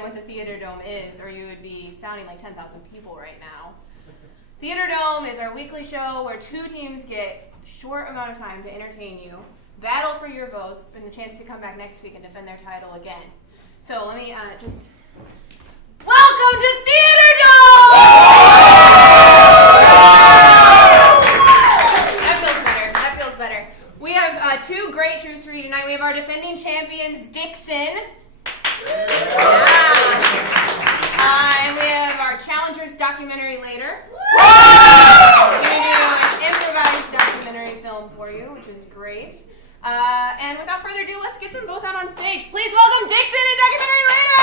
What the Theatredome is, or you would be sounding like 10,000 people right now. Theatredome is our weekly show where two teams get a short amount of time to entertain you, battle for your votes, and the chance to come back next week and defend their title again. So let me just... Welcome to Theatredome! That feels better. We have two great troops for you tonight. We have our defending champions, Dixon. And we have our Challengers documentary later. We're going to do an improvised documentary film for you, which is great. And without further ado, let's get them both out on stage. Please welcome Dixon and documentary later!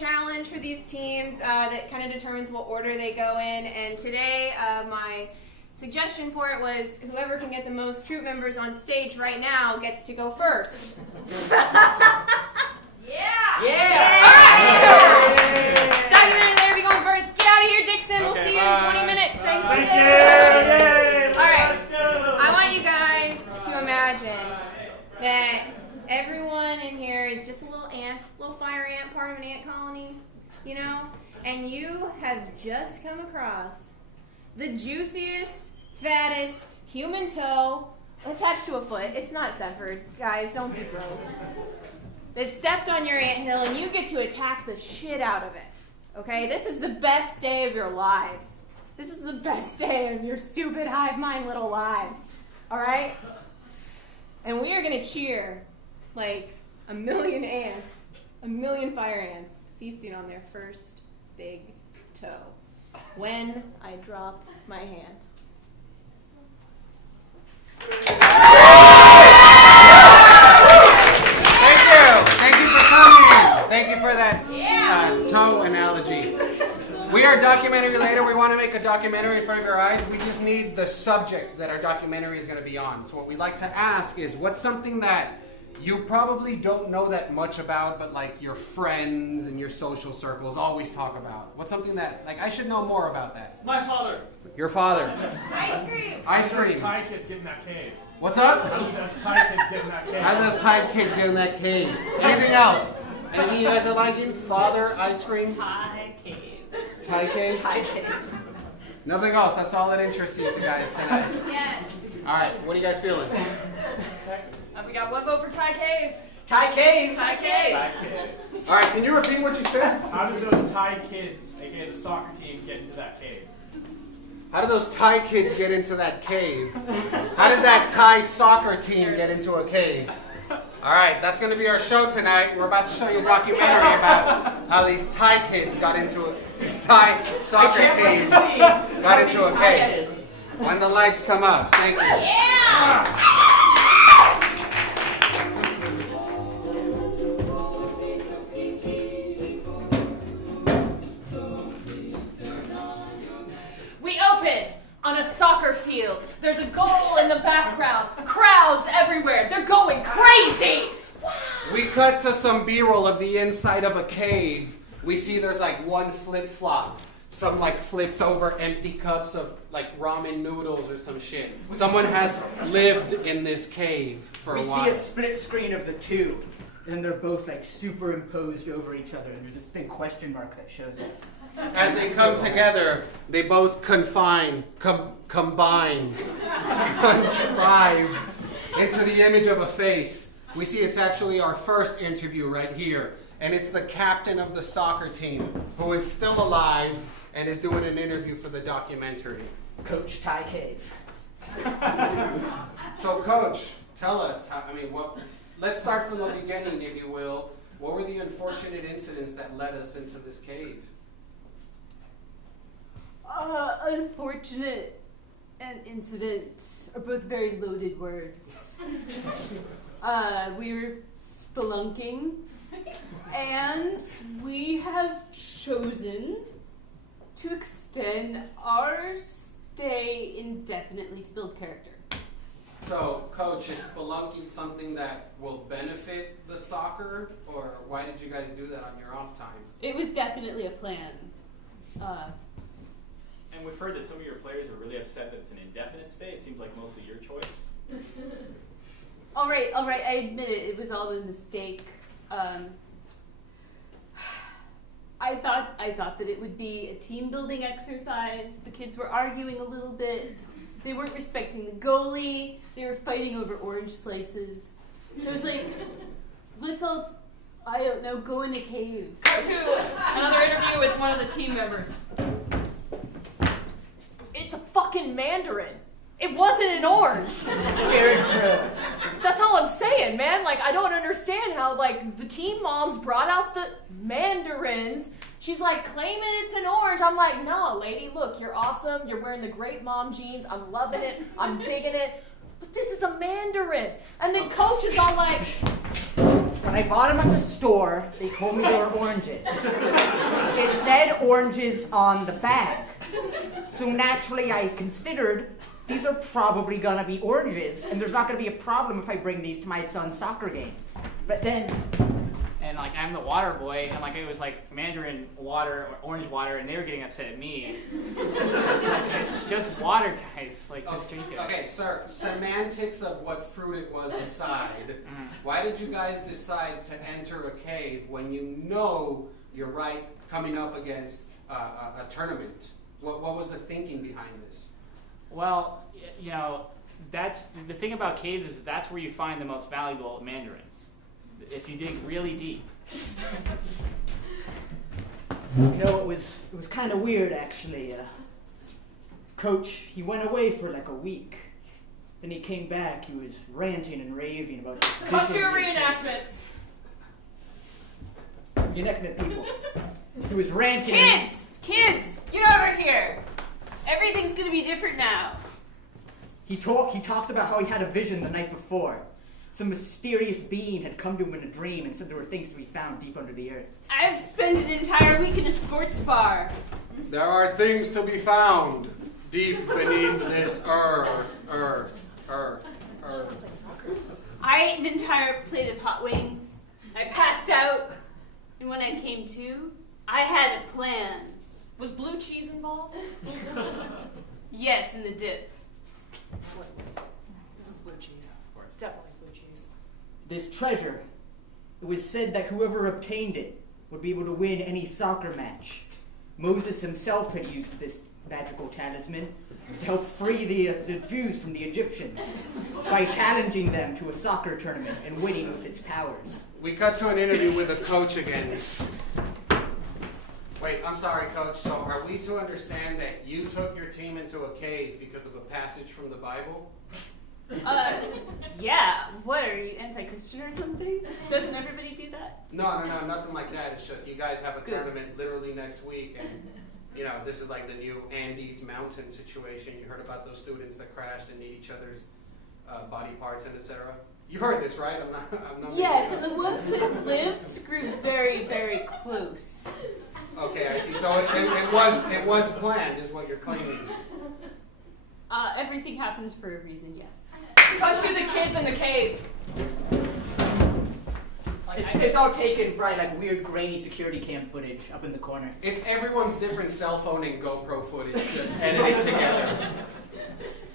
Challenge for these teams that kind of determines what order they go in, and today my suggestion for it was whoever can get the most troop members on stage right now gets to go first. Yeah! All right! Documentary later, be going first. Get out of here, Dixon. We'll see you in 20 minutes. Thank you. All right. I want you guys to imagine that everyone in here is just a little ant, little fire ant, part of an ant colony, you know? And you have just come across the juiciest, fattest human toe attached to a foot. It's not severed. Guys, don't be gross. That stepped on your anthill, and you get to attack the shit out of it. Okay? This is the best day of your lives. This is the best day of your stupid hive mind little lives. All right? And we are going to cheer like a million ants, a million fire ants, feasting on their first big toe when I drop my hand. Thank you for coming. Thank you for that toe analogy. We are documentary later. We want to make a documentary in front of your eyes. We just need the subject that our documentary is going to be on. So what we like to ask is, what's something that you probably don't know that much about, but like your friends and your social circles always talk about? What's something that, like, I should know more about that? My father. Your father. Ice cream. Ice cream. How do those Thai kids get in that cave? What's up? How do those Thai kids get in that cave? How do those Thai kids get in that cave? Anything else? Anything you guys are liking? Father, ice cream? Thai cave. Thai cave? Thai cave. Nothing else. That's all that interests you guys tonight. Yes. All right. What are you guys feeling? We got one vote for Thai cave. Thai cave. Thai cave. Thai kid. All right. Can you repeat what you said? How did those Thai kids, aka the soccer team, get into that cave? How did those Thai kids get into that cave? How did that Thai soccer team get into a cave? All right. That's going to be our show tonight. We're about to show you a documentary about how these Thai kids got into it. This Thai soccer team got into a cave. When the lights come up. Thank you. Yeah! We open on a soccer field. There's a goal in the background. Crowds everywhere. They're going crazy. We cut to some B-roll of the inside of a cave. We see there's like one flip-flop. Some like flipped over empty cups of like ramen noodles or some shit. Someone has lived in this cave for a while. We see a split screen of the two, and they're both like superimposed over each other, and there's this big question mark that shows up. As they come together, they both combine, contrive into the image of a face. We see it's actually our first interview right here. And it's the captain of the soccer team who is still alive and is doing an interview for the documentary. Coach Thai Cave. So, Coach, tell us, let's start from the beginning, if you will. What were the unfortunate incidents that led us into this cave? Unfortunate and incident are both very loaded words. We were spelunking, and we have chosen to extend our stay indefinitely to build character. So, Coach, is spelunking something that will benefit the soccer, or why did you guys do that on your off time? It was definitely a plan. And we've heard that some of your players are really upset that it's an indefinite stay. It seems like mostly your choice. All right, I admit it. It was all a mistake. I thought that it would be a team-building exercise. The kids were arguing a little bit. They weren't respecting the goalie. They were fighting over orange slices. So it's like, let's all, I don't know, go in a cave. Cut to another interview with one of the team members. It's a fucking mandarin. It wasn't an orange. Jared Crow. That's all I'm saying, man. Like, I don't understand how, like, the team moms brought out the mandarins. She's like, claiming it's an orange. I'm like, no, lady, look, you're awesome. You're wearing the great mom jeans. I'm loving it. I'm digging it. But this is a mandarin. And then coach is all like... When I bought them at the store, they told me they were oranges. It said oranges on the bag. So naturally I considered these are probably gonna be oranges, and there's not gonna be a problem if I bring these to my son's soccer game. But then... And like I'm the water boy, and like it was like mandarin water or orange water, and they were getting upset at me. It's just water, guys. Like just drink it. Okay, sir. Semantics of what fruit it was aside. Why did you guys decide to enter a cave when you know you're coming up against a tournament? What was the thinking behind this? Well, you know, that's the thing about caves is that's where you find the most valuable mandarins. If you dig really deep. You know, it was kind of weird, actually. Coach, he went away for like a week. Then he came back. He was ranting and raving about this. Cut to a reenactment. Reenactment people. He was ranting. Kids, get over here. Everything's gonna be different now. He talked about how he had a vision the night before. Some mysterious being had come to him in a dream and said there were things to be found deep under the earth. I've spent an entire week in a sports bar. There are things to be found deep beneath this earth. I ate an entire plate of hot wings. I passed out. And when I came to, I had a plan. Was blue cheese involved? Yes, in the dip. That's what it was. It was blue cheese. Definitely blue cheese. This treasure, it was said that whoever obtained it would be able to win any soccer match. Moses himself had used this magical talisman to help free the Jews from the Egyptians by challenging them to a soccer tournament and winning with its powers. We cut to an interview with a coach again. Wait, I'm sorry, Coach. So are we to understand that you took your team into a cave because of a passage from the Bible? Yeah. What, are you anti-Christian or something? Doesn't everybody do that? No, nothing like that. It's just you guys have a tournament literally next week, and you know this is like the new Andes mountain situation. You heard about those students that crashed and need each other's body parts and etc. You've heard this, right? I'm not. Yes, and the ones that lived grew very, very close. Okay, I see. So it was planned, is what you're claiming. Everything happens for a reason, yes. Cut to the kids in the cave. It's all taken by like weird grainy security cam footage up in the corner. It's everyone's different cell phone and GoPro footage just edited together.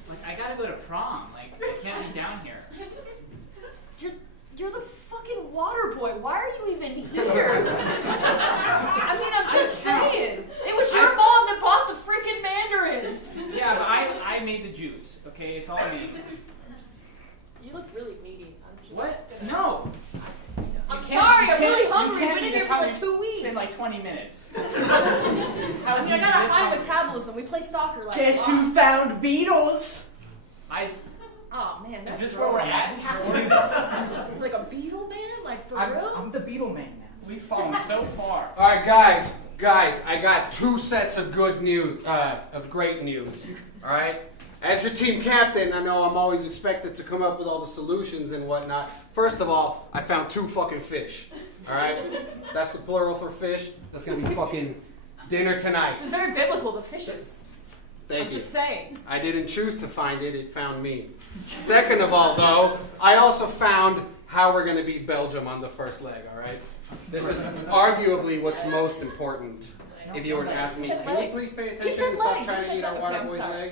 Like I gotta go to prom. Like I can't be down here. You're the fucking water boy. Why are you even here? I mean, I'm just saying. It was your mom that bought the freaking mandarins. Yeah, but I made the juice. Okay, it's all me. You look really meaty. I'm just. What? No. I'm sorry. I'm really hungry. We've been in here for like 2 weeks. It's been like 20 minutes. I mean, I got a high metabolism. We play soccer like. Guess who found Beatles? Oh man, that's Is this where we're at? We have to do this. like a beetle man, like for real. I'm the Beatle man now. We've fallen so far. All right, guys, I got 2 sets of good news, of great news. All right, as your team captain, I know I'm always expected to come up with all the solutions and whatnot. First of all, I found 2 fucking fish. All right? That's the plural for fish. That's going to be fucking dinner tonight. This is very biblical, the fishes. Thank I'm you. just saying. I didn't choose to find it. It found me. Second of all, though, I also found how we're going to beat Belgium on the first leg, all right? This is arguably what's most important. If you were to ask me, can you please pay attention and stop trying to eat our water boy's leg?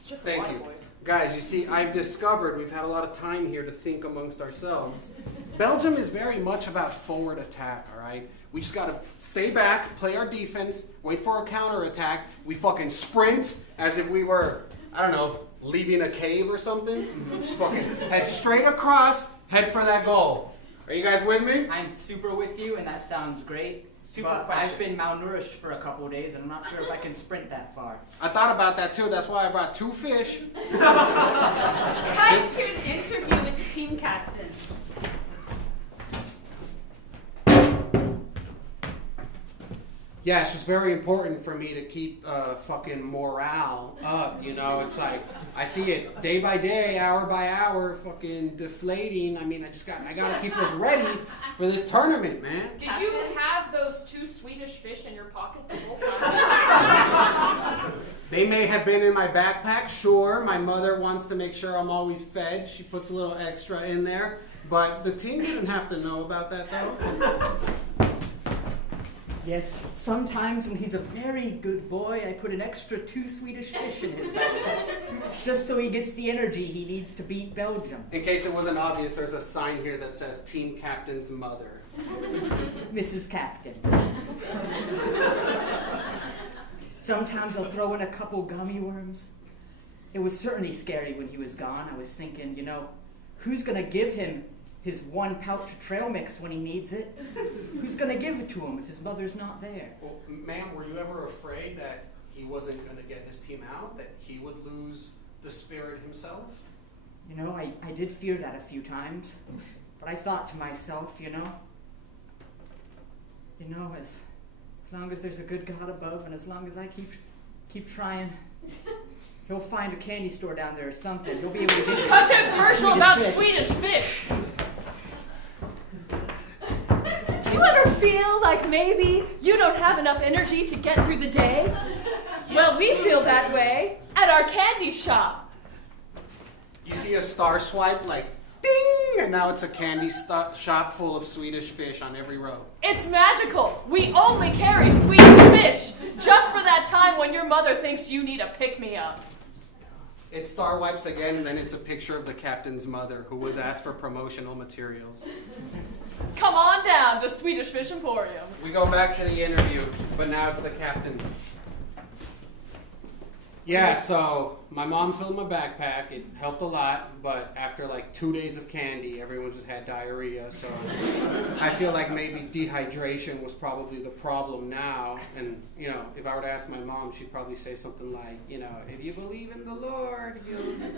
Thank you. Guys, you see, I've discovered we've had a lot of time here to think amongst ourselves. Belgium is very much about forward attack, all right? We just got to stay back, play our defense, wait for a counterattack. We fucking sprint as if we were, I don't know, leaving a cave or something. Just fucking head straight across, head for that goal. Are you guys with me? I'm super with you, and that sounds great. Super but question. I've been malnourished for a couple of days, and I'm not sure if I can sprint that far. I thought about that too. That's why I brought 2 fish. Cut to an interview with the team captain. Yeah, it's just very important for me to keep fucking morale up, you know. It's like, I see it day by day, hour by hour, fucking deflating. I mean, I gotta keep us ready for this tournament, man. Did you have those 2 Swedish fish in your pocket the whole time? They may have been in my backpack, sure. My mother wants to make sure I'm always fed. She puts a little extra in there. But the team didn't have to know about that, though. Yes, sometimes when he's a very good boy, I put an extra 2 Swedish fish in his backpack. Just so he gets the energy he needs to beat Belgium. In case it wasn't obvious, there's a sign here that says Team Captain's Mother. Mrs. Captain. Sometimes I'll throw in a couple gummy worms. It was certainly scary when he was gone. I was thinking, you know, who's going to give him his 1 pouch of trail mix when he needs it? Who's going to give it to him if his mother's not there? Well, ma'am, were you ever afraid that he wasn't going to get his team out, that he would lose the spirit himself? You know, I did fear that a few times. But I thought to myself, you know, as long as there's a good God above and as long as I keep trying, he'll find a candy store down there or something. He'll be able to get it. Cut to a commercial about Swedish fish. Do you ever feel like maybe you don't have enough energy to get through the day? Well, we feel that way at our candy shop. You see a star swipe like, ding! And now it's a candy shop full of Swedish fish on every row. It's magical. We only carry Swedish fish just for that time when your mother thinks you need a pick-me-up. It star wipes again, and then it's a picture of the captain's mother who was asked for promotional materials. Come on down to Swedish Fish Emporium. We go back to the interview, but now it's the captain. Yeah, so my mom filled my backpack. It helped a lot, but after like 2 days of candy, everyone just had diarrhea. So I feel like maybe dehydration was probably the problem now. And, you know, if I were to ask my mom, she'd probably say something like, you know, if you believe in the Lord,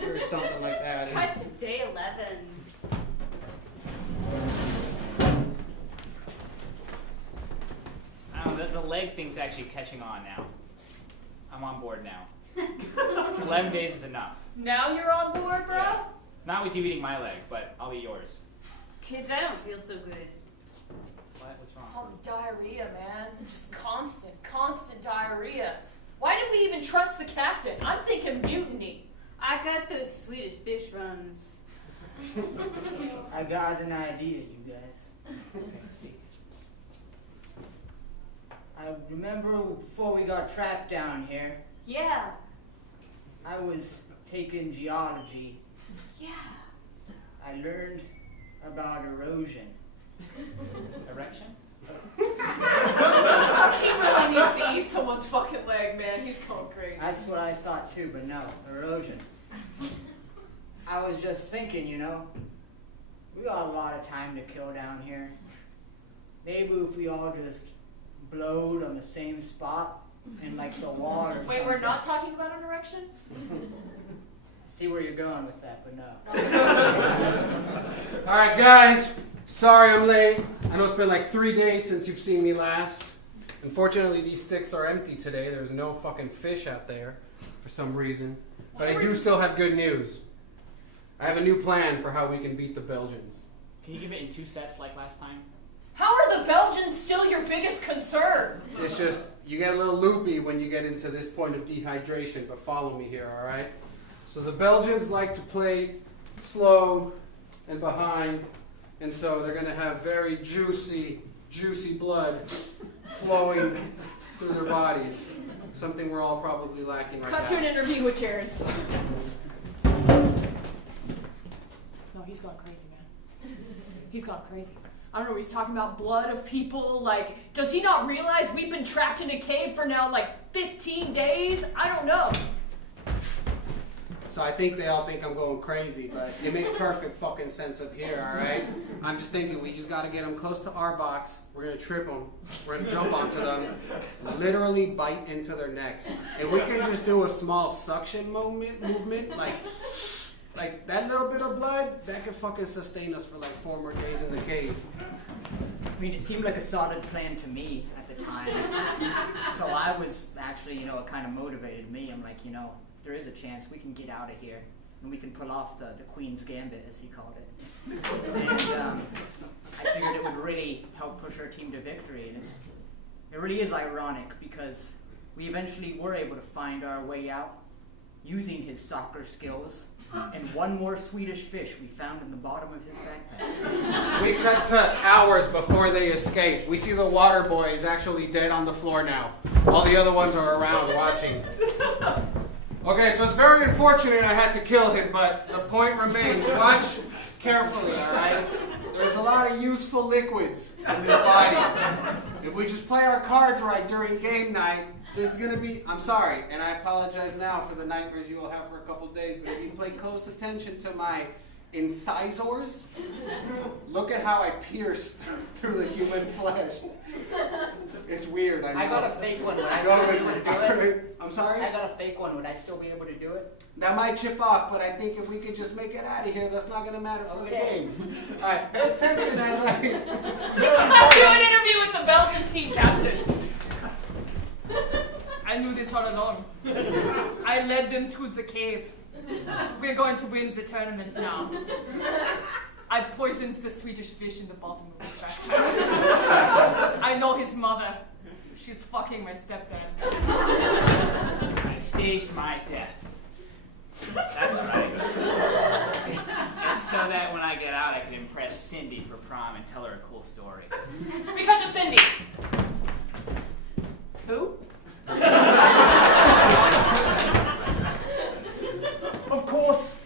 or something like that. Cut to day 11. I don't know, the leg thing's actually catching on now. I'm on board now. 11 days is enough. Now you're on board, bro? Yeah. Not with you eating my leg, but I'll eat yours. Kids, I don't feel so good. What? What's It's wrong? all the diarrhea, man. Just constant diarrhea. Why did we even trust the captain? I'm thinking mutiny. I got those Swedish fish runs. I got an idea, you guys. Okay, speak. I remember before we got trapped down here, Yeah. I was taking geology. Yeah. I learned about erosion. Erection? He really needs to eat someone's fucking leg, man. He's going crazy. That's what I thought too, but no, erosion. I was just thinking, you know, we got a lot of time to kill down here. Maybe if we all just blowed on the same spot in like the wall or something. Wait, we're not talking about an erection? See where you're going with that, but no. All right, guys. Sorry I'm late. I know it's been like 3 days since you've seen me last. Unfortunately, these sticks are empty today. There's no fucking fish out there for some reason. But I do still have good news. I have a new plan for how we can beat the Belgians. Can you give it in 2 sets like last time? How are the Belgians still your biggest concern? It's just, you get a little loopy when you get into this point of dehydration, but follow me here, all right? So the Belgians like to play slow and behind, and so they're going to have very juicy blood flowing through their bodies. Something we're all probably lacking right now. Cut to an interview with Jared. No, he's gone crazy, man. He's gone crazy. I don't know what he's talking about. Blood of people. Like, does he not realize we've been trapped in a cave for now, like, 15 days? I don't know. So I think they all think I'm going crazy, but it makes perfect fucking sense up here, all right? I'm just thinking we just got to get them close to our box. We're going to trip them. We're going to jump onto them, literally bite into their necks. If we can just do a small suction movement, like that little bit of blood, that could fucking sustain us for like 4 more days in the cave. I mean, it seemed like a solid plan to me at the time. So I was actually, it kind of motivated me. I'm like, there is a chance we can get out of here and we can pull off the Queen's Gambit, as he called it. And I figured it would really help push our team to victory. And it really is ironic because we eventually were able to find our way out using his soccer skills and one more Swedish fish we found in the bottom of his backpack. We cut to hours before they escape. We see the water boy is actually dead on the floor now. All the other ones are around watching. Okay, so it's very unfortunate I had to kill him, but the point remains. Watch carefully, all right? There's a lot of useful liquids in this body. If we just play our cards right during game night, this is going to be, I'm sorry, and I apologize now for the nightmares you will have for a couple days, but if you pay close attention to my incisors, look at how I pierced through the human flesh. It's weird, I know. I got a fake one. Would I still be able to do it? I'm sorry? I got a fake one. Would I still be able to do it? That might chip off, but I think if we could just make it out of here, that's not going to matter for the game. All right, pay attention as I... Do an interview with the Belgian team captain. I knew this all along. I led them to the cave. We're going to win the tournament now. I poisoned the Swedish fish in the bottom of his backpack. I know his mother. She's fucking my stepdad. I staged my death. That's right. And so that when I get out, I can impress Cindy for prom and tell her a cool story. We cut to Cindy. Who? Of course,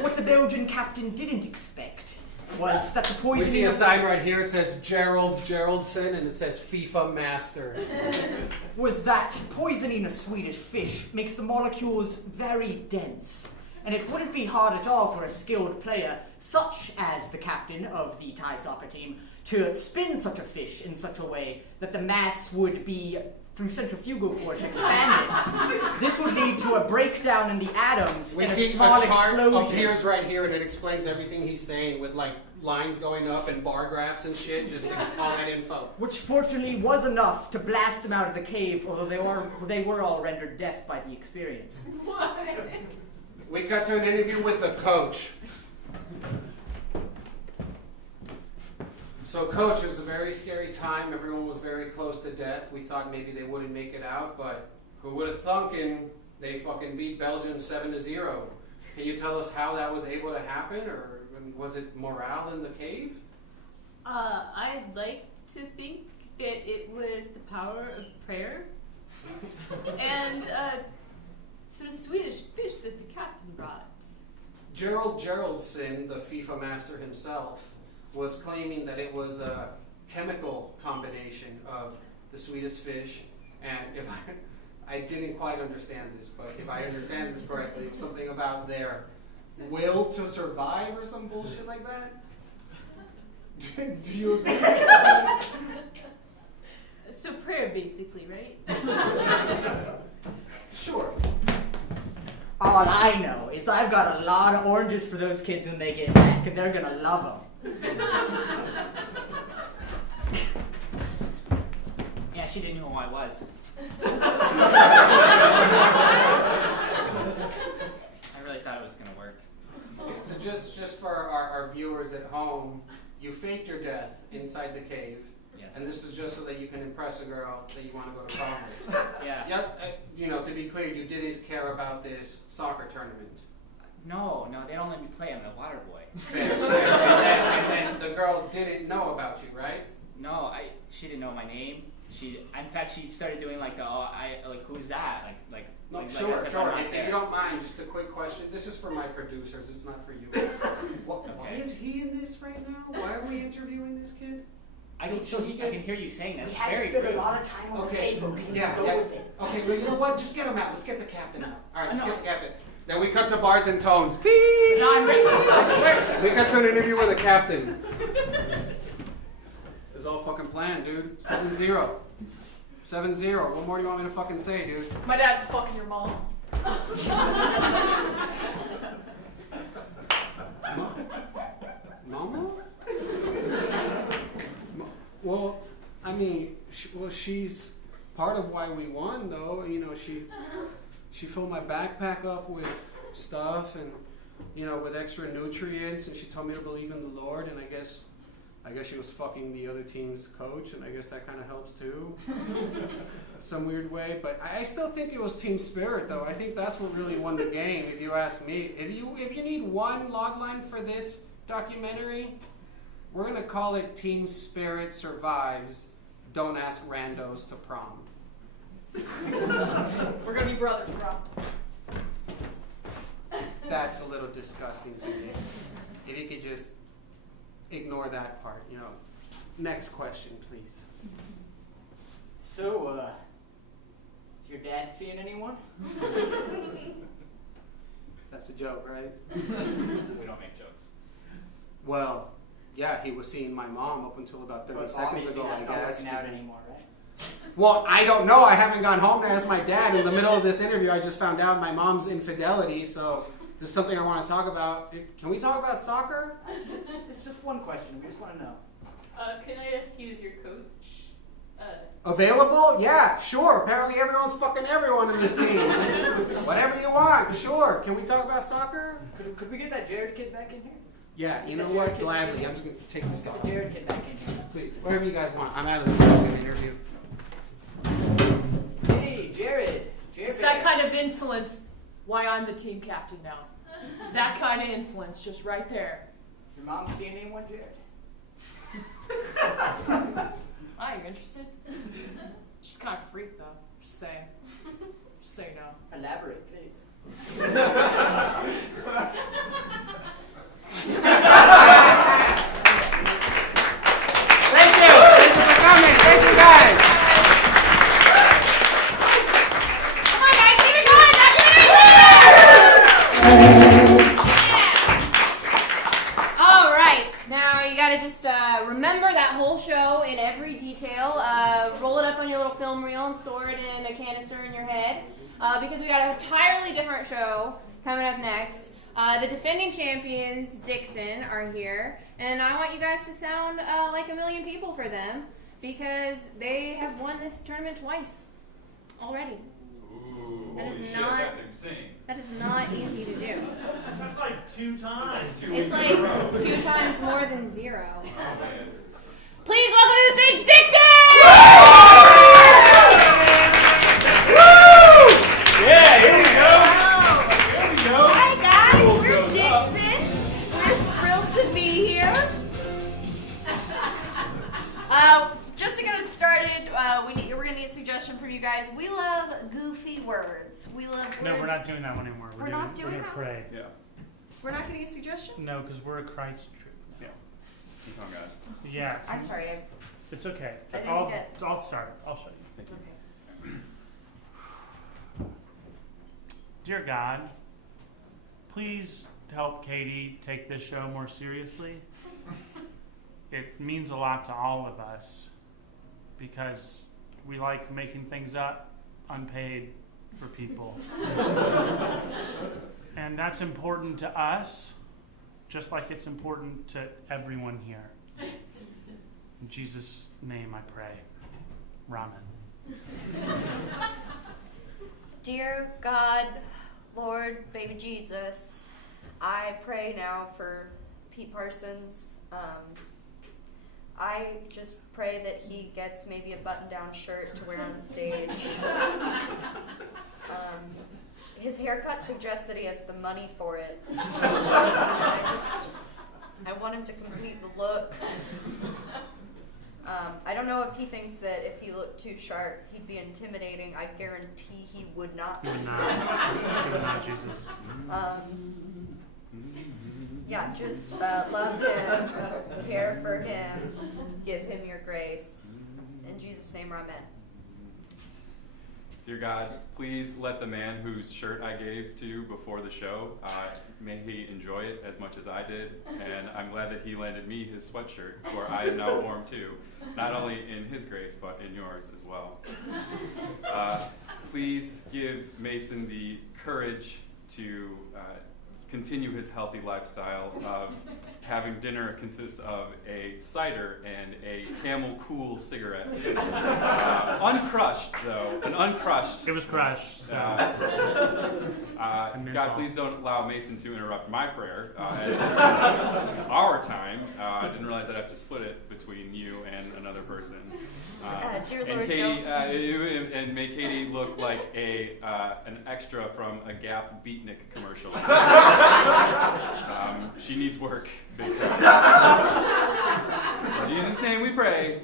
what the Belgian captain didn't expect was that the We poisoning see a sign right here. It says Geraldson, and it says FIFA Master. was that poisoning a Swedish fish makes the molecules very dense. And it wouldn't be hard at all for a skilled player, such as the captain of the Thai soccer team, to spin such a fish in such a way that the mass would be, through centrifugal force, expanded. This would lead to a breakdown in the atoms We and a see small a chart explosion. appears right here, and it explains everything he's saying with like lines going up and bar graphs and shit, just all that info. Which fortunately was enough to blast them out of the cave, although they were all rendered deaf by the experience. What? We cut to an interview with the coach. So, coach, it was a very scary time. Everyone was very close to death. We thought maybe they wouldn't make it out, but who would have thunkin' they fucking beat Belgium 7-0. Can you tell us how that was able to happen, or was it morale in the cave? I'd like to think that it was the power of prayer and some Swedish fish that the captain brought. Geraldson, the FIFA master himself, was claiming that it was a chemical combination of the Swedish fish, and if I didn't quite understand this, but if I understand this correctly, something about their will to survive or some bullshit like that? Do you agree? So prayer, basically, right? Sure. All I know is I've got a lot of oranges for those kids when they get back, and they're gonna love them. Yeah, she didn't know who I was. our viewers at home, you faked your death inside the cave. Yes. And this is just so that you can impress a girl that you want to go to prom with. Yeah. Yep. To be clear, you didn't care about this soccer tournament. No, they don't let me play. I'm a water boy. Fair. And then the girl didn't know about you, right? No, she didn't know my name. In fact, she started doing like who's that? No, like sure. as if I'm not If there. you don't mind, just a quick question. This is for my producers. It's not for you. Why is he in this right now? Why are we interviewing this kid? I can hear you saying that. We It's had very to fit rude. a lot of time on the table. Can you just go with it? Okay, well, you know what? Just get him out. Let's get the captain out. All right, let's get the captain. Then we cut to bars and tones. Beep! No, I'm ready. I swear. We cut to an interview with the captain. It's all fucking planned, dude. 7-0. 7-0. What more do you want me to fucking say, dude? My dad's fucking your mom. Mama? Well, I mean, she's part of why we won, though. You know, she filled my backpack up with stuff and, with extra nutrients, and she told me to believe in the Lord, and I guess she was fucking the other team's coach, and I guess that kind of helps too. Some weird way, but I still think it was team spirit, though. I think that's what really won the game, if you ask me. If you need one logline for this documentary, we're going to call it Team Spirit Survives. Don't ask randos to prom. We're gonna be brothers, bro. That's a little disgusting to me. If you could just ignore that part, Next question, please. So, is your dad seeing anyone? That's a joke, right? We don't make jokes. Well, yeah, he was seeing my mom up until about 30 But seconds obviously ago, that's I not guess. working out anymore, right? Well, I don't know. I haven't gone home to ask my dad. In the middle of this interview, I just found out my mom's infidelity, so this is something I want to talk about. Can we talk about soccer? It's just one question. We just want to know. Can I ask you as your coach? Available? Yeah, sure. Apparently everyone's fucking everyone in this team. Whatever you want, sure. Can we talk about soccer? Could we get that Jared kid back in here? Yeah, you know what? Gladly. I'm just going to take this Get off. the Jared kid back in here. Please, whatever you guys want. I'm out of this fucking interview. Hey, Jared. It's that kind of insolence why I'm the team captain now. That kind of insolence just right there. Your mom seeing anyone, Jared? Are you interested? She's kind of freak though. Just saying. Just so you know. Elaborate, please. Thank you. Thank you for coming. Thank you, guys. Come on, guys, keep it going. All right, now you gotta just remember that whole show in every detail. Roll it up on your little film reel and store it in a canister in your head, because we got an entirely different show coming up next. The defending champions, Dixon, are here, and I want you guys to sound like a million people for them, because they have won this tournament twice already. Ooh, That is holy shit, not- that's insane. That is not easy to do. That's like 2 times. It's like 2 times more than 0. Oh, man. Please welcome to the stage, Dixon! Yeah, here we go. Here we go. Hi guys, Cool, we're goes up. Dixon. We're thrilled to be here. Just to get us started, we're gonna need a suggestion from you guys. We love goofy words. We love words. No, we're not doing that one anymore. We're not doing We're that gonna pray. Yeah. We're not getting a suggestion? No, because we're a Christ troop. Yeah. Keep on God. Yeah. I'm sorry. It's okay. I didn't I'll get- start. I'll show you. Okay. Dear God, please help Katie take this show more seriously. It means a lot to all of us because we like making things up unpaid for people. And that's important to us, just like it's important to everyone here. In Jesus' name I pray. Ramen. Dear God, Lord, baby Jesus, I pray now for Pete Parsons. I just pray that he gets maybe a button-down shirt to wear on stage. His haircut suggests that he has the money for it. I want him to complete the look. I don't know if he thinks that if he looked too sharp, he'd be intimidating. I guarantee he would not. He would not. He would not, Jesus. Yeah, just love him, care for him, give him your grace. In Jesus' name, amen. Dear God, please let the man whose shirt I gave to you before the show, may he enjoy it as much as I did. And I'm glad that he lended me his sweatshirt, where I am now warm too. Not only in his grace, but in yours as well. Please give Mason the courage to continue his healthy lifestyle of having dinner consist of a cider and a Camel Cool cigarette. Uncrushed, though. An uncrushed. It was crushed. So. God, please don't allow Mason to interrupt my prayer. As this is our time. I didn't realize I'd have to split it between you and another person. Dear and Lord, Katie, and make Katie look like an extra from a Gap Beatnik commercial. She needs work, big time. In Jesus' name we pray.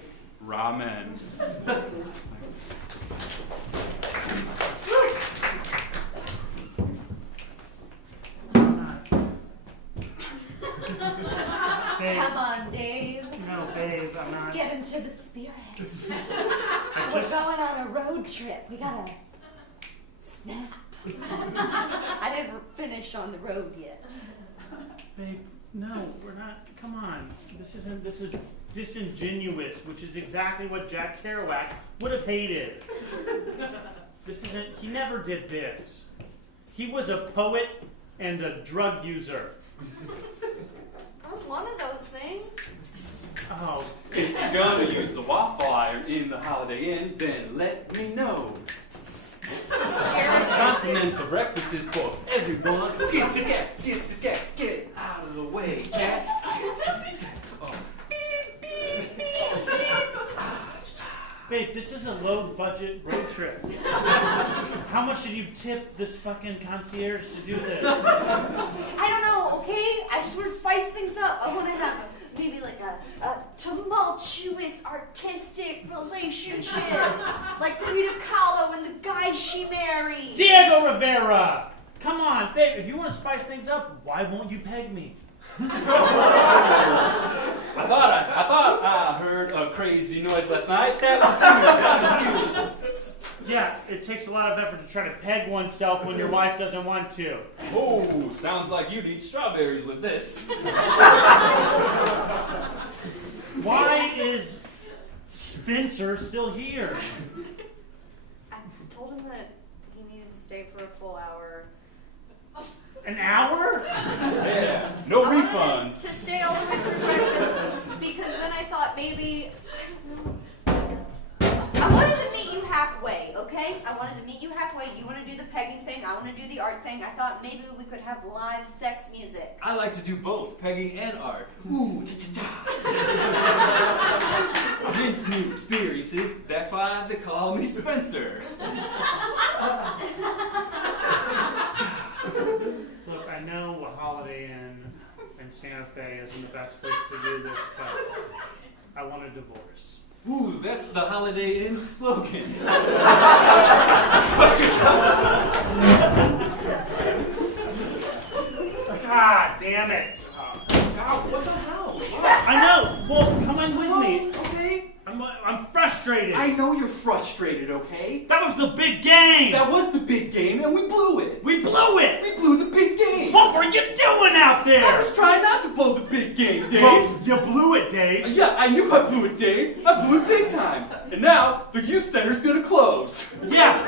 Ramen. Babe. Come on, Dave. No, babe, I'm not. Get into the spirit. I We're just. going on a road trip. We gotta snap. I didn't finish on the road yet. Babe, no, we're not. Come on. This is disingenuous, which is exactly what Jack Kerouac would have hated. This isn't. He never did this. He was a poet and a drug user. That's one of those things. Oh. If you're gonna use the waffle iron in the Holiday Inn, then let me know. Continental breakfast is for everyone. Get out of the way, Jack. Oh. Babe, this is a low-budget road trip. How much did you tip this fucking concierge to do this? I don't know, okay? I just want to spice things up. I want to have maybe like a tumultuous, artistic relationship. Like Frida Kahlo and the guy she married. Diego Rivera! Come on, babe, if you want to spice things up, why won't you peg me? I thought I heard a crazy noise last night. That was you. Yeah, it takes a lot of effort to try to peg oneself when your wife doesn't want to. Oh, sounds like you'd eat strawberries with this. Why is Spencer still here? I told him that he needed to stay for a full hour. An hour? Yeah, no refunds. To stay all the way through breakfast because then I thought maybe I wanted to meet you halfway, okay? I wanted to meet you halfway. You want to do the pegging thing, I want to do the art thing. I thought maybe we could have live sex music. I like to do both, pegging and art. Ooh, cha-cha-cha. Into new experiences, that's why they call me Spencer. Look, I know a Holiday Inn in Santa Fe isn't the best place to do this, but I want a divorce. Ooh, that's the Holiday Inn slogan. God damn it! What the hell? I know! Well, come on with me. Okay. I'm frustrated. I know you're frustrated, okay? That was the big game! That was the big game, and we blew it. We blew it! We blew the big game. What were you doing out there? I was trying not to blow the big game, Dave. Well, you blew it, Dave. Yeah, I knew I blew it, Dave. I blew it big time. And now, the youth center's gonna close. Yeah!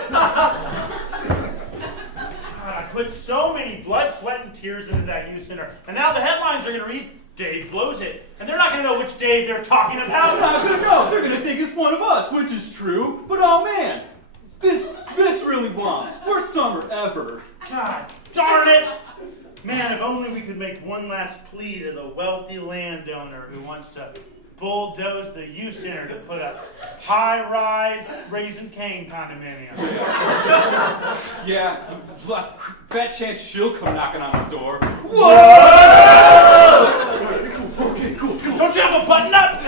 I put so many blood, sweat, and tears into that youth center, and now the headlines are going to read, Dave blows it. And they're not going to know which Dave they're talking about. They're not gonna know. They're gonna think it's one of us, which is true. But oh man, this really wants worst summer ever. God darn it! Man, if only we could make one last plea to the wealthy landowner who wants to bulldoze the youth center to put a high-rise Raising Cane condominium. Yeah, fat chance she'll come knocking on the door. Whoa! Okay, cool. Don't you have a button up?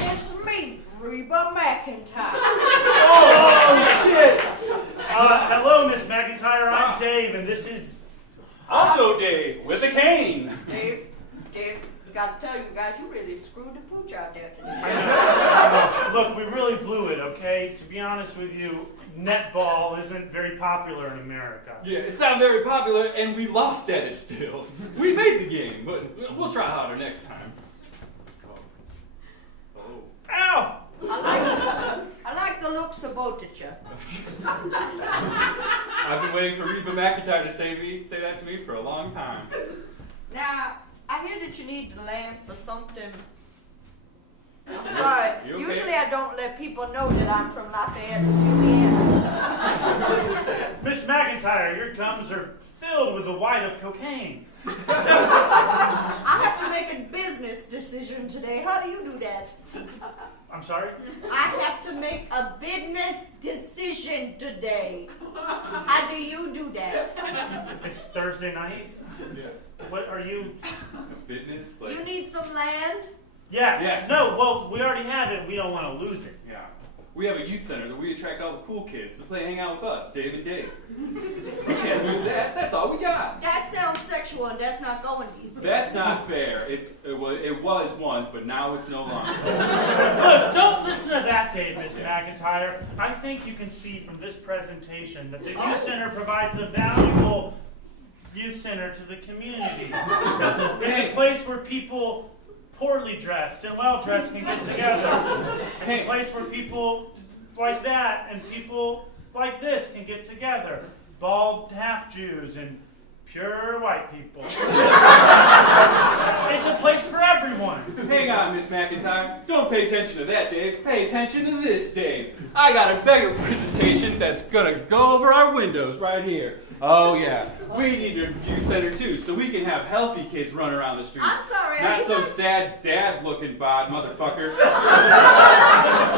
It's me, Reba McIntyre. Oh, shit! Hello, Miss McIntyre. I'm Dave, and this is... Also Dave, with a cane. Dave, gotta tell you guys, you really screwed the pooch out there today. Look, we really blew it, okay? To be honest with you, netball isn't very popular in America. Yeah, it's not very popular, and we lost at it still. We made the game, but we'll try harder next time. Oh. Ow! I like the looks of both of you. I've been waiting for Reba McIntyre to say that to me for a long time. Now, I hear that you need the land for something. I'm sorry. You okay? Usually I don't let people know that I'm from Lafayette, Louisiana. Miss McIntyre, your gums are filled with the white of cocaine. I have to make a business decision today. How do you do that? I'm sorry? I have to make a business decision today. How do you do that? It's Thursday night. Yeah. What are you? Fitness? You need some land? Yes. Yes. No, well, we already have it. We don't want to lose it. Yeah. We have a youth center that we attract all the cool kids to play hang out with us, Dave and Dave. We can't lose that. That's all we got. That sounds sexual and that's not going these days. That's not fair. It was once, but now it's no longer. Look, don't listen to that, Dave, Miss McIntyre. I think you can see from this presentation that the youth center provides a valuable youth center to the community. It's a place where people poorly dressed and well-dressed can get together. It's a place where people like that and people like this can get together. Bald half-Jews and pure white people. It's a place for everyone. Hang on, Miss McIntyre. Don't pay attention to that, Dave. Pay attention to this, Dave. I got a bigger presentation that's gonna go over our windows right here. Oh yeah, we need a youth center too, so we can have healthy kids run around the streets. I'm sorry, Not are you some not- sad dad-looking bod motherfucker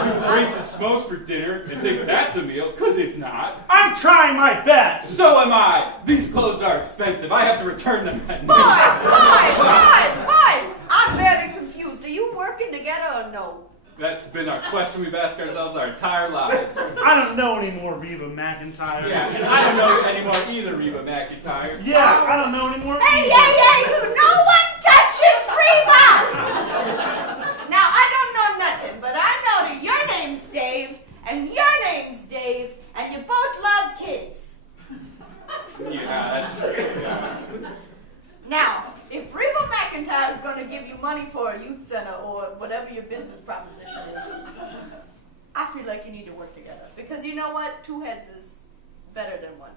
who drinks and smokes for dinner and thinks that's a meal, cause it's not. I'm trying my best. So am I. These clothes are expensive. I have to return them at Boys! night. I'm very confused. Are you working together or no? That's been our question we've asked ourselves our entire lives. I don't know anymore, Reba McIntyre. Yeah, and I don't know anymore either, Reba McIntyre. Yeah, I don't know anymore. Hey, either. no one touches Reba! Now, I don't know nothing, but I know that your name's Dave, and your name's Dave, and you both love kids. Yeah, that's true. Yeah. Now, if Reba McIntyre is going to give you money for a youth center or whatever your business proposition is, I feel like you need to work together. Because you know what? Two heads is better than one.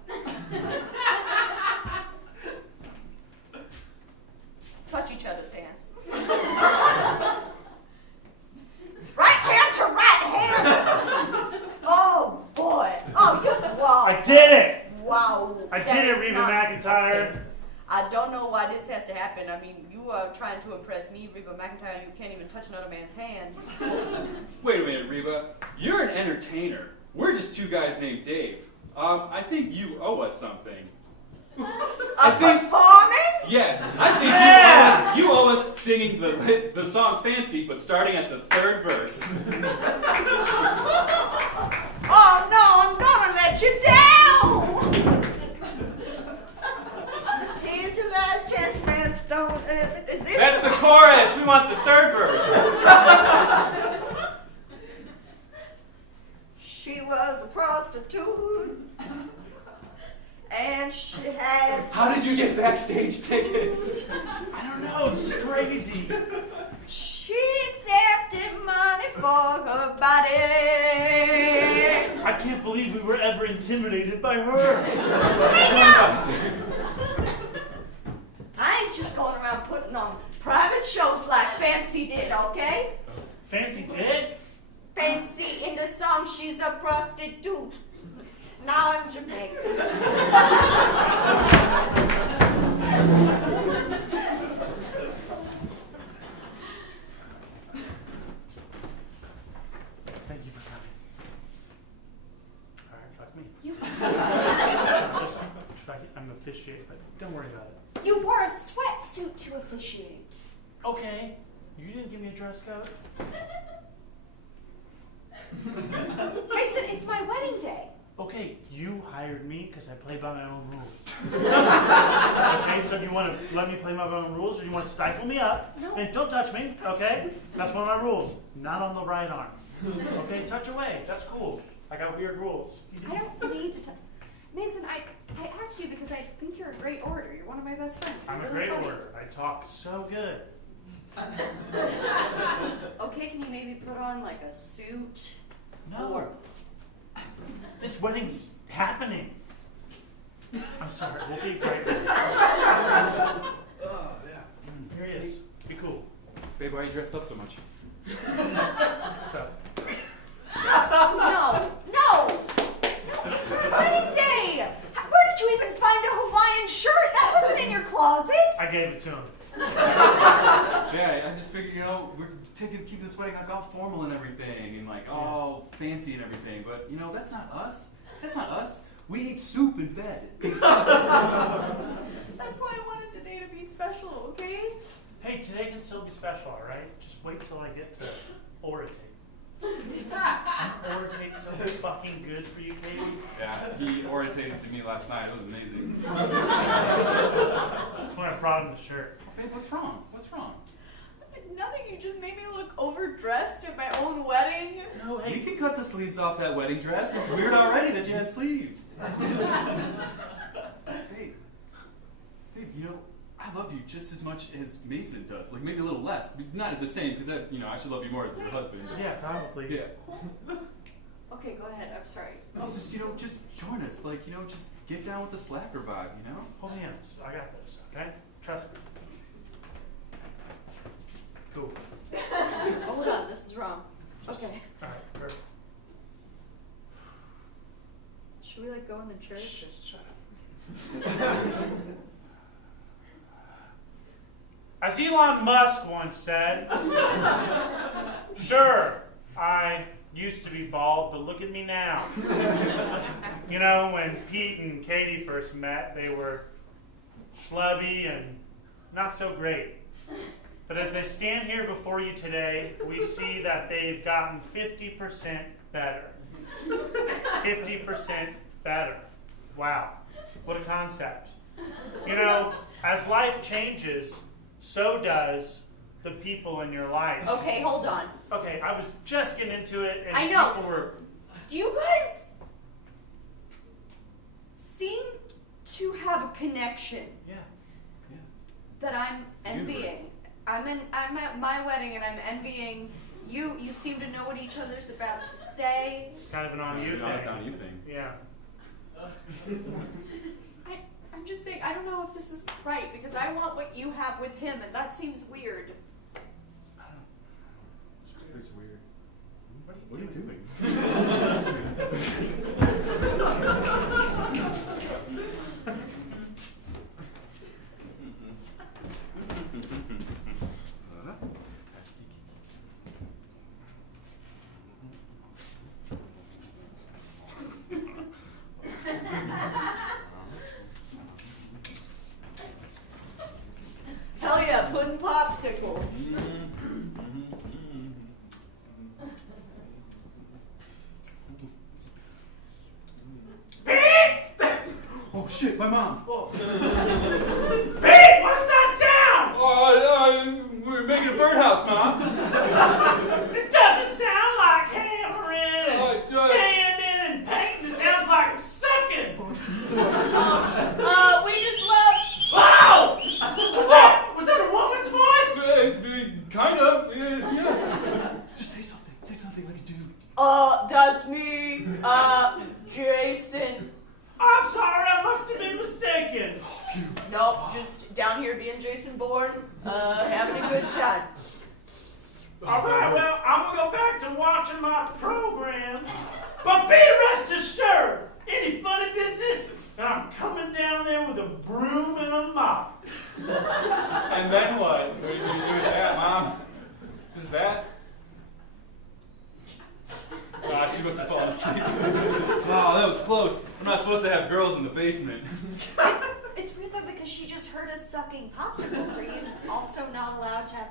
Touch each other's hands. Right hand to right hand. Oh, boy. Oh, wow. I did it. Wow. I did it, Reba McIntyre. Okay. I don't know why this has to happen. I mean, you are trying to impress me, Reba McIntyre, and you can't even touch another man's hand. Wait a minute, Reba. You're an entertainer. We're just two guys named Dave. I think you owe us something. A performance? Yes, I think you owe us singing the song Fancy, but starting at the third verse. Oh, no, I'm gonna let you down! Here's your last chance, man. Don't. Is this? That's the chorus. We want the third verse. She was a prostitute, and she had. How did you get backstage tickets? I don't know. This is crazy. She accepted money for her body. I can't believe we were ever intimidated by her. Hey, now! I ain't just going around putting on private shows like Fancy did, okay? Fancy did? Fancy in the song, she's a prostitute. Now I'm Jamaican. Thank you for coming. Alright, fuck me. You, I'm officiate, but don't worry about it. you wore a sweatsuit to officiate. Okay. You didn't give me a dress code? Mason, it's my wedding day. Okay, you hired me because I play by my own rules. Okay, so do you want to let me play my own rules, or do you want to stifle me up? No. And don't touch me, okay? That's one of my rules. Not on the right arm. Okay, touch away. That's cool. I got weird rules. I don't need to Mason, I asked you because I think you're a great orator. You're one of my best friends. You're I'm a really great funny. orator. I talk so good. Okay, can you maybe put on like a suit? No. Or This wedding's happening. I'm sorry. We'll be right back. Oh, yeah. Here he is. Be cool. Babe, why are you dressed up so much? What's up? No, it's my wedding day. Where did you even find a Hawaiian shirt? That wasn't in your closet. I gave it to him. Yeah, I just figured, we're keep this wedding like all formal and everything, and like all fancy and everything. But that's not us. That's not us. We eat soup in bed. That's why I wanted today to be special, okay? Hey, today can still be special, all right? Just wait till I get to oratate. Orate's so fucking good for you, Katie. Yeah, he oratated to me last night. It was amazing. That's when I brought him the shirt. Babe, what's wrong? What's wrong? Nothing, you just made me look overdressed at my own wedding. No, hey. We can cut the sleeves off that wedding dress. It's weird already that you had sleeves. Babe, I love you just as much as Mason does. Like maybe a little less. Not the same, because I should love you more as your husband. Yeah, probably. Yeah. Okay, go ahead, I'm sorry. No, just join us. Like, just get down with the slacker vibe, Hold hands. I got this, okay? Trust me. Cool. Hold on, this is wrong. Okay. Alright, perfect. Should we go in the church? Shut up. As Elon Musk once said, sure, I used to be bald, but look at me now. When Pete and Katie first met, they were schlubby and not so great. But as I stand here before you today, we see that they've gotten 50% better. 50% better. Wow, what a concept. As life changes, so does the people in your life. Okay, hold on. Okay, I was just getting into it, and I know. people were... You guys seem to have a connection Yeah. that I'm envying. I'm at my wedding and I'm envying you. You seem to know what each other's about to say. It's kind of an on-you thing. Not on you thing. Yeah. I'm just saying, I don't know if this is right because I want what you have with him and that seems weird. It's weird. What are you doing? Hell yeah, pudding popsicles. Oh shit, my mom. Pete, what's that sound? We're making a birdhouse, Mom. It doesn't sound like hammering and sanding and painting. It sounds like sucking. We just love... Wow! Was that a woman's voice? Kind of, yeah. Just say something. Say something like you do. That's me, Jason. I'm sorry, I must have been mistaken. Nope, just down here being Jason Bourne, having a good time. All right, well, I'm going to go back to watching my program. But be rest assured, any And then what? What are you going to do with that, Mom? Just that? Ah, she must have fallen asleep. Oh, that was close. I'm not supposed to have girls in the basement. It's weird though because she just heard us sucking popsicles. Are you also not allowed to have?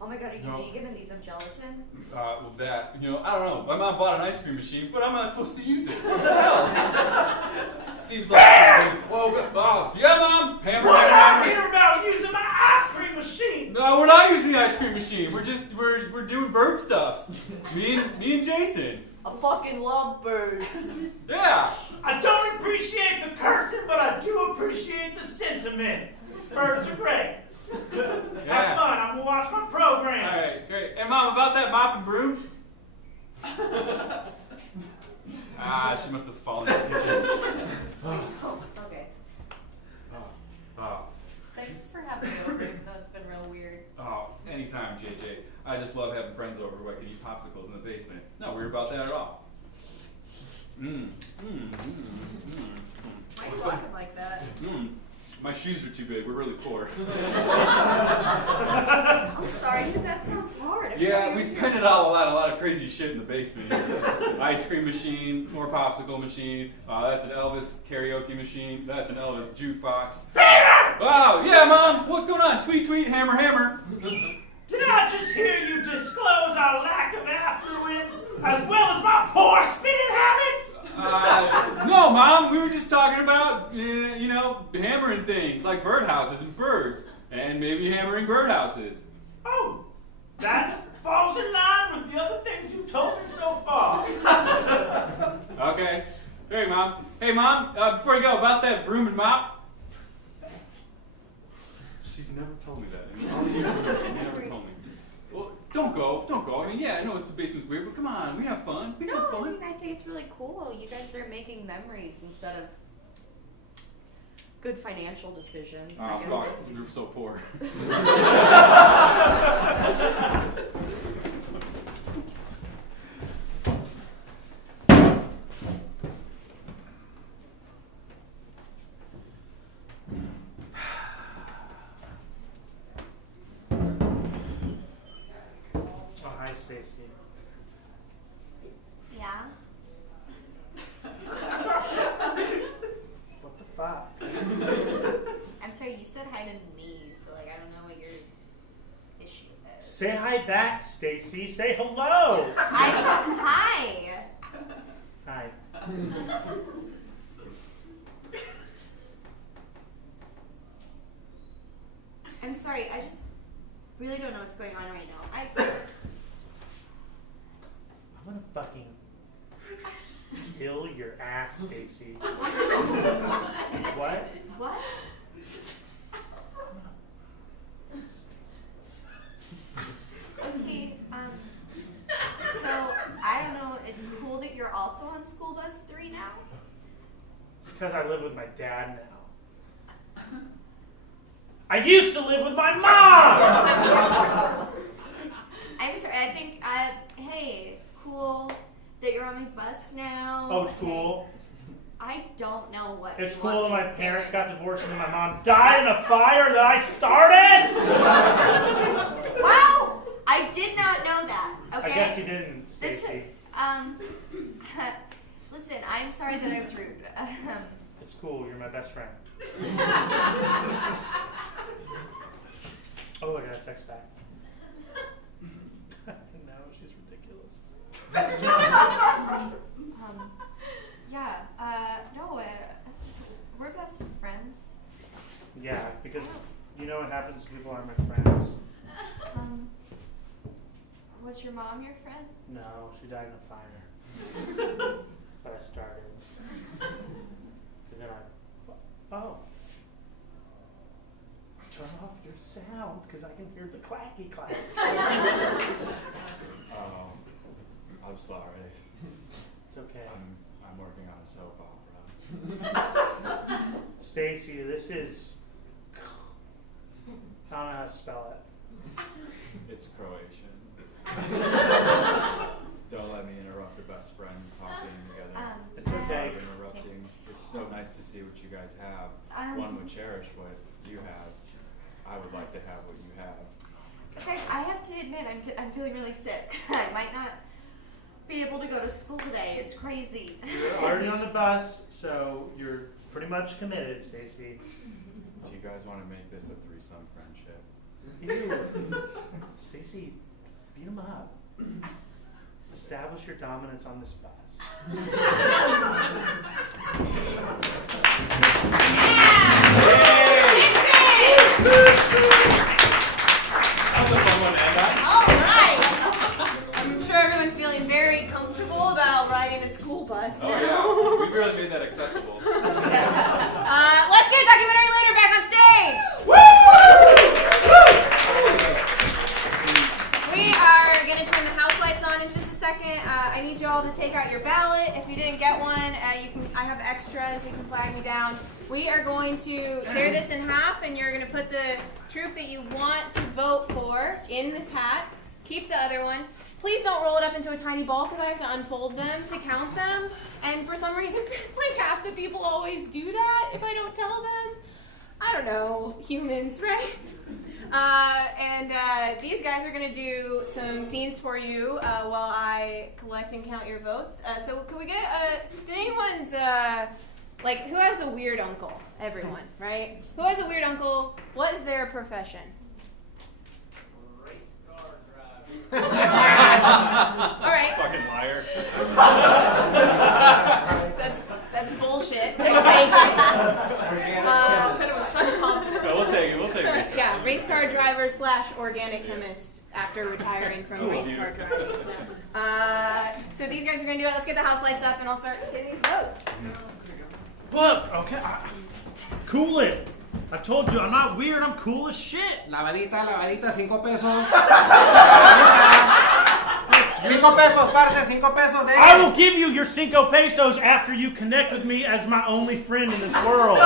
Oh my god, are you vegan and these have gelatin? Well, that, I don't know. My mom bought an ice cream machine, but I'm not supposed to use it. What the hell? Seems like. Yeah, Mom. Hammer. I hear about using my ice cream machine. No, we're not using the ice cream machine. We're doing bird stuff. Me and Jason. I fucking love birds. Yeah. I don't appreciate the cursing, but I do appreciate the sentiment. Birds are great. Have fun. I'm gonna watch my programs. All right, great. And Mom, about that mop and broom? She must have fallen in the kitchen. Okay. Oh. Thanks for having me over, even though it's been real weird. Oh, anytime, JJ. I just love having friends over who I can eat popsicles in the basement. Not weird about that at all. Why are you walking like that? My shoes are too big. We're really poor. I'm sorry, that sounds hard. Yeah, we spend it all a lot of crazy shit in the basement. Ice cream machine, more popsicle machine. That's an Elvis karaoke machine. That's an Elvis jukebox. Wow, yeah, Mom. What's going on? Tweet, tweet, hammer, hammer. Did I just hear you disclose our lack of affluence as well as my poor spending habits? No, Mom. We were just talking about, hammering things like birdhouses and birds, and maybe hammering birdhouses. Oh, that falls in line with the other things you told me so far. Okay. Hey, Mom. Hey, Mom. Before you go, about that broom and mop. She's never told me that. All the years ago, she never told me. Well, don't go. I mean, yeah, I know it's the basement's weird, but come on, we have fun. We have fun. I mean, I think it's really cool. You guys are making memories instead of good financial decisions. Oh, fuck. We were so poor. Hi, Stacy. Yeah? What the fuck? I'm sorry, you said hi to me, so I don't know what your issue is. Say hi back, Stacy. Say hello. Hi. Hi. I'm sorry, I just really don't know what's going on right now. I'm gonna fucking kill your ass, Stacy. What? What? Okay, so I don't know, it's cool that you're also on school bus 3 now? It's because I live with my dad now. I used to live with my mom! I'm sorry, I think, hey, cool that you're on my bus now. Oh, it's cool. I don't know what It's you cool want that me my to say parents right got divorced and then my mom died in a fire that I started? now. Wow! I did not know that, okay? I guess you didn't, Stacy. Listen, I'm sorry that I was rude. It's cool, you're my best friend. Oh, I got a text back. No, she's ridiculous. We're best friends. Yeah, because you know what happens when people aren't my friends. Was your mom your friend? No, she died in a fire. But I started. And then oh. Turn off your sound, because I can hear the clacky clack. Oh, I'm sorry. It's okay. I'm working on a soap opera. Stacy, this is... I don't know how to spell it. It's Croatian. Don't let me interrupt your best friends talking together. It's okay. Sorry interrupting. It's so nice to see what you guys have. One would cherish what you have. I would like to have what you have. Guys, I have to admit, I'm feeling really sick. I might not be able to go to school today. It's crazy. You're already on the bus, so you're pretty much committed, Stacy. Do you guys want to make this a threesome friendship? Ew. Stacy, beat him up. Establish your dominance on this bus. Alright! I'm sure everyone's feeling very comfortable about riding the school bus. Oh now. yeah, we really made that accessible. Let's get documentary later back on stage! We are going to turn the house lights on in just a second. I need you all to take out your ballot. If you didn't get one, I have extras. You can flag me down. We are going to tear this in half, and you're going to put the troop that you want to vote for in this hat. Keep the other one. Please don't roll it up into a tiny ball because I have to unfold them to count them. And for some reason, like half the people always do that if I don't tell them. I don't know, humans, right? These guys are going to do some scenes for you while I collect and count your votes. So can we get, did anyone's, who has a weird uncle? Everyone, right? Who has a weird uncle? What is their profession? All right. Fucking liar. That's bullshit. Said it with such confidence. No, we'll take it. Yeah, race car driver / organic chemist after retiring from race car driving. So these guys are going to do it. Let's get the house lights up and I'll start getting these votes. Look, okay, cool it. I've told you, I'm not weird, I'm cool as shit. Lavadita, 5 pesos. 5 pesos, parce, 5 pesos. I will give you your 5 pesos after you connect with me as my only friend in this world.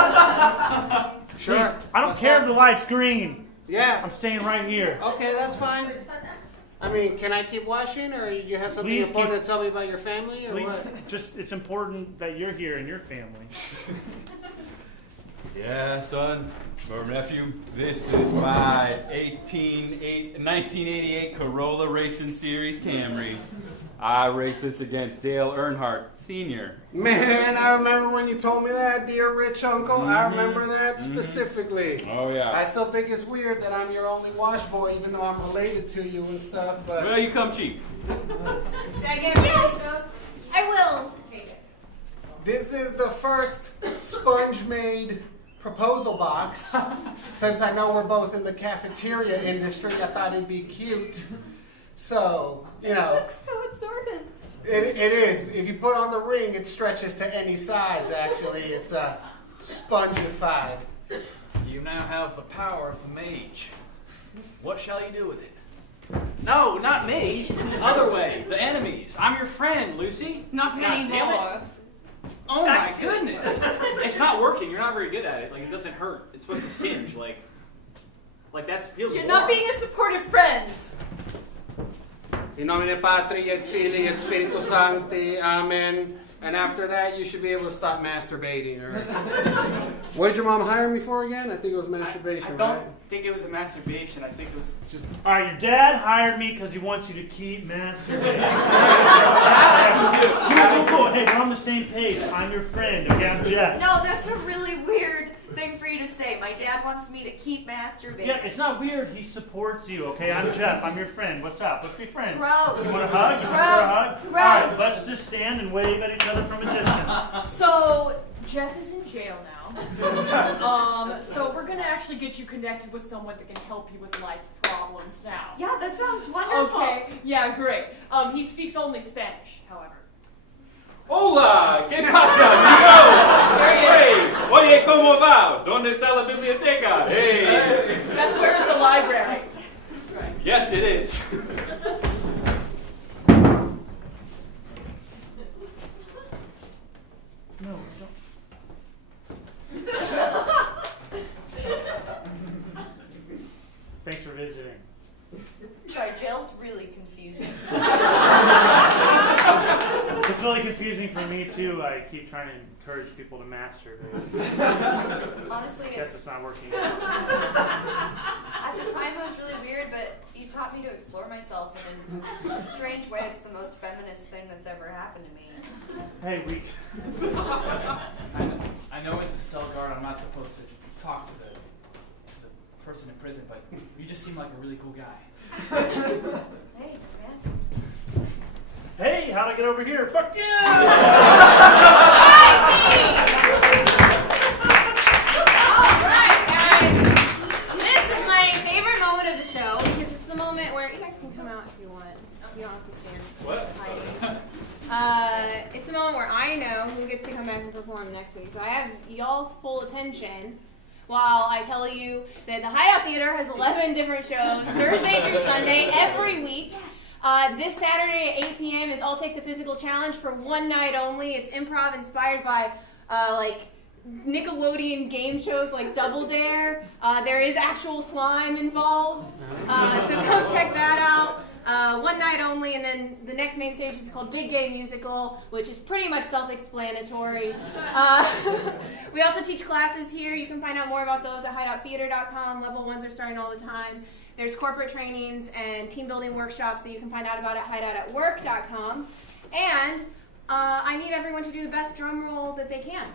Sure. Please, I don't care if the light's green. Yeah. I'm staying right here. Okay, that's fine. I mean, can I keep watching, or do you have something important to tell me about your family, or what? Just, it's important that you're here and your family. Yeah, son, or nephew, this is my 1988 Corolla Racing Series Camry. I raced this against Dale Earnhardt Sr. Man, I remember when you told me that, dear rich uncle. I remember that specifically. Oh, yeah. I still think it's weird that I'm your only wash boy, even though I'm related to you and stuff, but... Well, you come cheap. Did I get yes, I will. This is the first sponge-made proposal box. Since I know we're both in the cafeteria industry, I thought it'd be cute. So, you know. It looks so absorbent. It is. If you put on the ring, it stretches to any size, actually. It's spongified. You now have the power of the mage. What shall you do with it? No, not me. Other way. The enemies. I'm your friend, Lucy. Not anymore. Oh my goodness. It's not working. You're not very good at it. Like, it doesn't hurt. It's supposed to singe. Like that feels You're warm. not being a supportive friend. In nomine Patri et Filii et Spiritus Sancti, Amen. And after that, you should be able to stop masturbating, all right? What did your mom hire me for again? I think it was masturbation, I don't right? think it was a masturbation. I think it was just... All right, your dad hired me because he wants you to keep masturbating. Cool. Hey, we're on the same page. I'm your friend, okay? I'm Jeff. No, that's a really weird thing for you to say. My dad wants me to keep masturbating. Yeah, it's not weird. He supports you, okay? I'm Jeff. I'm your friend. What's up? Let's be friends. Gross. You want a hug? You prefer a hug? Gross. All right, let's just stand and wave at each other from a distance. So, Jeff is in jail now. So we're gonna actually get you connected with someone that can help you with life problems now. Yeah, that sounds wonderful. Okay, yeah, great. He speaks only Spanish, however. Hola, ¿qué pasa, amigo? Hey, oye, ¿cómo va? ¿Dónde está la biblioteca? Hey. That's where is the library. Yes, it is. No, Thanks for visiting. Sorry, jail's really confusing. It's really confusing confusing for me too. I keep trying to encourage people to masturbate. Honestly, I guess it's not working. at the time it was really weird, but you taught me to explore myself, and in a strange way, it's the most feminist thing that's ever happened to me. Hey, we. I know as the cell guard, I'm not supposed to talk to the person in prison, but you just seem like a really cool guy. Thanks, man. Hey, how'd I get over here? Fuck yeah! Alright, guys. This is my favorite moment of the show because it's the moment where you guys can come out if you want. You don't have to stand. What? It's the moment where I know who gets to come back and perform next week. So I have y'all's full attention while I tell you that the Hideout Theater has 11 different shows, Thursday through Sunday, every week. This Saturday at 8 p.m. is I'll Take the Physical Challenge for one night only. It's improv inspired by Nickelodeon game shows like Double Dare. There is actual slime involved. So come check that out. One night only, and then the next main stage is called Big Gay Musical, which is pretty much self-explanatory. We also teach classes here. You can find out more about those at hideouttheater.com. Level 1s are starting all the time. There's corporate trainings and team building workshops that you can find out about at hideoutatwork.com. And I need everyone to do the best drum roll that they can.